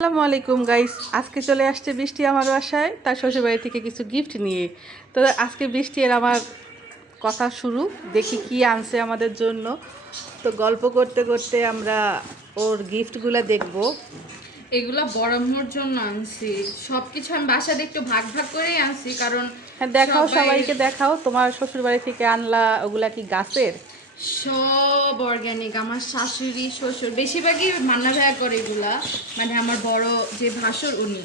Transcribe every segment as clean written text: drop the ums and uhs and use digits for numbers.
আসসালামু আলাইকুম গাইস, আজকে চলে আসছে বৃষ্টি আমার বাসায় তার শ্বশুরবাড়ি থেকে কিছু গিফট নিয়ে। তো আজকে বৃষ্টি এর আমার কথা শুরু, দেখি কি আনছে আমাদের জন্য। তো গল্প করতে করতে আমরা ওর গিফটগুলো দেখব। এগুলা বড় আম্মুর জন্য আনছি। সবকিছু আমি বাসায় একটু ভাগ ভাগ করেই আনছি, কারণ হ্যাঁ দেখাও, সবাইকে দেখাও তোমার শ্বশুরবাড়ি থেকে আনলা ওগুলা কি গাছের? সব অর্গানিক। আমার শাশুড়ি শ্বশুর বেশিরভাগই মান্না ভাইয়া করে এগুলা, মানে আমার বড় যে ভাসুর উনি।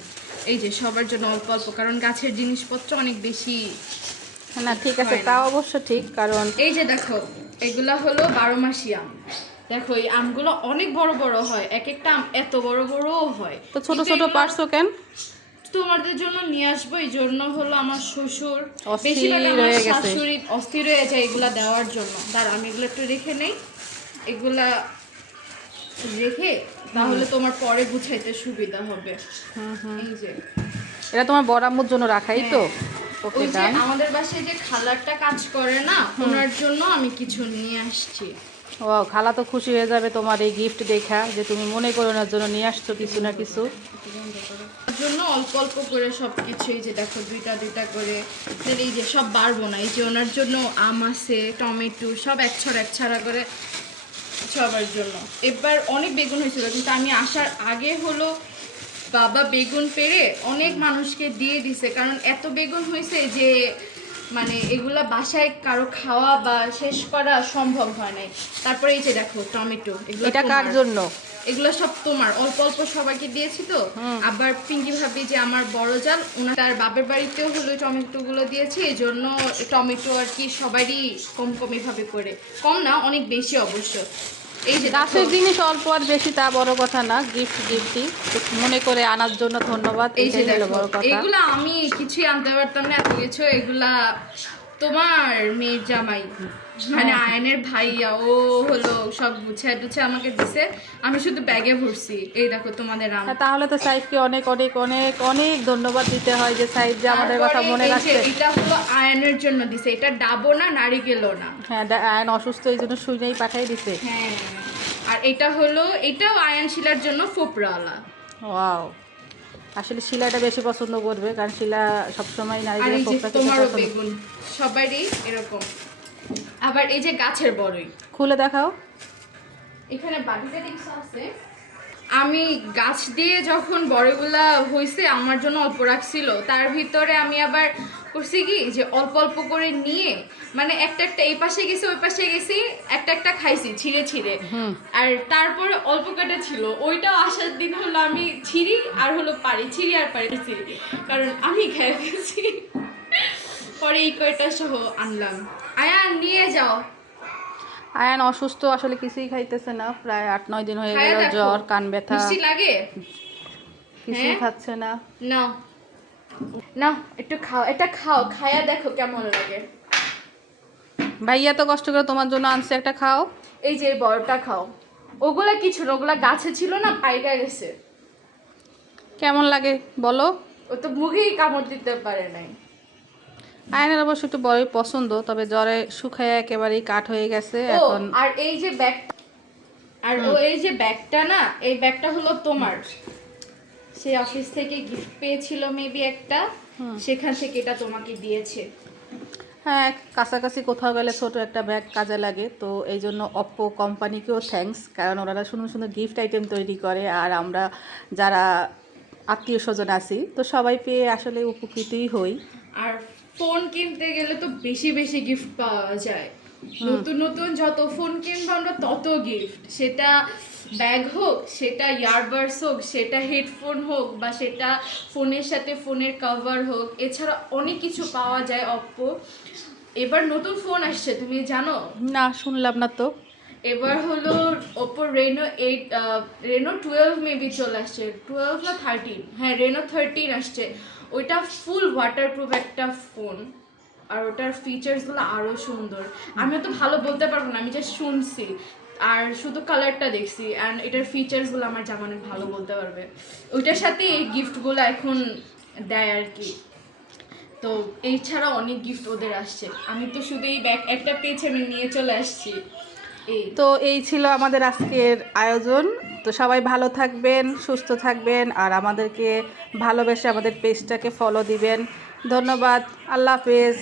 এই যে সবার জন্য অল্প অল্প, কারণ গাছের জিনিসপত্র অনেক বেশি। না ঠিক আছে, তা অবশ্য ঠিক, কারণ এই যে দেখো, এগুলা হলো 12 মাসি আম। দেখো এই আমগুলো অনেক বড় বড় হয়, এক একটা আম এত বড় বড়ও হয়। তো ছোট ছোট পারছো কেন? তোমাদের জন্য নিয়ে আসবো, এই জন্য হলো আমার শ্বশুর অস্থির বেশিরভাগ আমার হয়ে গেছে। শাশুড়ি অস্থির হয়ে যায় এগুলা দেওয়ার জন্য। দাঁড়া আমি এগুলো একটু রেখে নেই, এগুলা রেখে তাহলে তোমার পরে গুছাইতে সুবিধা হবে। এই যে এটা তোমার বড় আম্মুর জন্য রাখাই তো? হ্যাঁ। ওকে ওই যে ডান। আমাদের বাসায় যে খালারটা কাজ করে না, ওনার জন্য আমি কিছু নিয়ে আসছি। ও খালা তো খুশি হয়ে যাবে তোমার এই গিফট দেখা, যে তুমি মনে করো ওনার জন্য নিয়ে আসছো কিছু না কিছু। তার জন্য অল্প অল্প করে সবকিছু, এই যে দেখো দুইটা দুইটা করে। এই যে সব বাড়বো না, এই যে ওনার জন্য আম আছে, টমেটো সব এক ছড়া করে সবার জন্য। এবার অনেক বেগুন হয়েছিল, কিন্তু আমি আসার আগে হলো বাবা বেগুন পেড়ে অনেক মানুষকে দিয়ে দিছে, কারণ এত বেগুন হয়েছে যে মানে এগুলা বাসায় কারো খাওয়া বা শেষ করা সম্ভব হয় নাই। তারপরে এই যে দেখো টমেটো, এটা কার জন্য? এগুলো সব তোমার, অল্প অল্প সবাইকে দিয়েছি তো। আবার পিঙ্কি ভাবি যে আমার বড় জাল, ওনার তার বাপের বাড়িতেও হলো টমেটো গুলো দিয়েছি, এই জন্য টমেটো আর কি সবারই কম কমই ভাবে করে, কম না অনেক বেশি অবশ্য। এই যে গাছের জিনিস অল্প আর বেশি তা বড় কথা না, গিফটই মনে করে আনার জন্য ধন্যবাদ, এই যে এটাই হলো দেখো, বড় কথা। এগুলা আমি কিছুই আনতে পারতাম না এত কিছু। এগুলা তোমার মেয়ের জামাই মানে আয়নের ভাইয়া, ও হলো সব গুছায় টুছায় আমাকে দিছে, আমি শুধু ব্যাগে ভরছি। এই দেখো তোমাদের আম। তাহলে তো সাইফকে অনেক অনেক অনেক অনেক ধন্যবাদ দিতে হয় যে সাইফ যে আমাদের কথা তারপরে মনে এই যে রাখছে। এটা হলো আয়নের জন্য দিছে, এটা ডাবো না নারিকেলও না। হ্যাঁ আয়ন অসুস্থ, এই জন্য শুনেই পাঠিয়ে দিছে। হ্যাঁ, আর এটা হলো, এটাও আয়ন শিলার জন্য ফোপরাওয়ালা। ওয়াও, আসলে শিলাটা বেশি পছন্দ করবে, কারণ শিলা সবসময় আর নারীদের এই যে ফোকরা খেতে তোমারও পছন্দ। বেগুন, সবারই এরকম। আবার এই যে গাছের বড়ই, খুলে দেখাও। এখানে বাটিতে টিপস আছে। আমি গাছ দিয়ে যখন বড়গুলা হয়েছে আমার জন্য অল্প রাখছিল, তার ভিতরে আমি আবার করছি কি যে অল্প অল্প করে নিয়ে, মানে একটা একটা এই পাশে গেছি ওই পাশে গেছি, একটা একটা খাইছি ছিঁড়ে ছিঁড়ে। আর তারপরে অল্প কাটা ছিল, ওইটাও আসার দিন হলো আমি ছিঁড়ি আর হলো পারি, ছিঁড়ি আর পারি ছিঁড়ি, কারণ আমি খেয়ে ফেলছি। পরে এই কয়টা সহ আনলাম। আয়া নিয়ে যাও। আয়ান অসুস্থ, আসলে কিছুই খাইতেছে না, প্রায় 8-9 দিন হয়ে খায়া গেল, দেখো। জ্বর কান ব্যথা, মিষ্টি লাগে? কিছুই হ্যাঁ? খাচ্ছে না। নাও নাও একটু খাও, এটা খাও, খায়া দেখো কেমন লাগে। ভাইয়া তো কষ্ট করে তোমার জন্য আনছে, একটা খাও। এই যে এই বড়টা খাও। ওগুলা কিছু না, ওগুলা গাছে ছিল না, পাইকা গেছে। কেমন লাগে বলো? ও তো মুখেই কামড় দিতে পারে নাই। আয়নের অবশ্য একটু বড়ই পছন্দ, তবে জ্বরে শুকায় একেবারেই কাঠ হয়ে গেছে ও এখন। আর এই যে ব্যাগ, আর ও এই যে ব্যাগটা না, এই ব্যাগটা হলো তোমার, সে অফিস থেকে গিফট পেয়েছিল মেবি একটা, সেখান থেকে এটা তোমাকে দিয়েছে। হ্যাঁ, কাছাকাছি কোথাও গেলে ছোট একটা ব্যাগ কাজে লাগে, তো এই জন্য অপ্পো কোম্পানিকেও থ্যাঙ্কস, কারণ ওনারা সুন্দর সুন্দর গিফট আইটেম তৈরি করে, আর আমরা যারা আত্মীয় স্বজন আছি তো সবাই পেয়ে আসলে উপকৃতই হই। আর ফোন কিনতে গেলে তো বেশি বেশি গিফট পাওয়া যায়, নতুন নতুন যত ফোন কিনবো আমরা তত গিফট, সেটা ব্যাগ হোক, সেটা ইয়ারবাডস হোক, সেটা হেডফোন হোক, বা সেটা ফোনের সাথে ফোনের কভার হোক, এছাড়া অনেক কিছু পাওয়া যায় অপ্পো। এবার নতুন ফোন আসছে তুমি জানো? না, শুনলাম না তো। এবার হলো ওপো রেনো 8, রেনো 12 মেবি চলে আসছে, 12 না 13, হ্যাঁ রেনো 13 আসছে। ওইটা ফুল ওয়াটারপ্রুফ একটা ফোন, আর ওটার ফিচার্সগুলো আরও সুন্দর। আমিও তো ভালো বলতে পারবো না, আমি জাস্ট শুনছি আর শুধু কালারটা দেখছি, অ্যান্ড এটার ফিচার্সগুলো আমার জামা অনেক ভালো বলতে পারবে। ওইটার সাথে এই গিফটগুলো এখন দেয় আর কি। তো এই ছাড়া অনেক গিফট ওদের আসছে, আমি তো শুধু এই ব্যাগ একটা পেয়েছি, আমি নিয়ে চলে আসছি। এই তো এই ছিল আমাদের আজকের আয়োজন। তো সবাই ভালো থাকবেন, সুস্থ থাকবেন, আর আমাদেরকে ভালোবেসে আমাদের পেজটাকে ফলো দিবেন। ধন্যবাদ। আল্লাহ হাফেজ।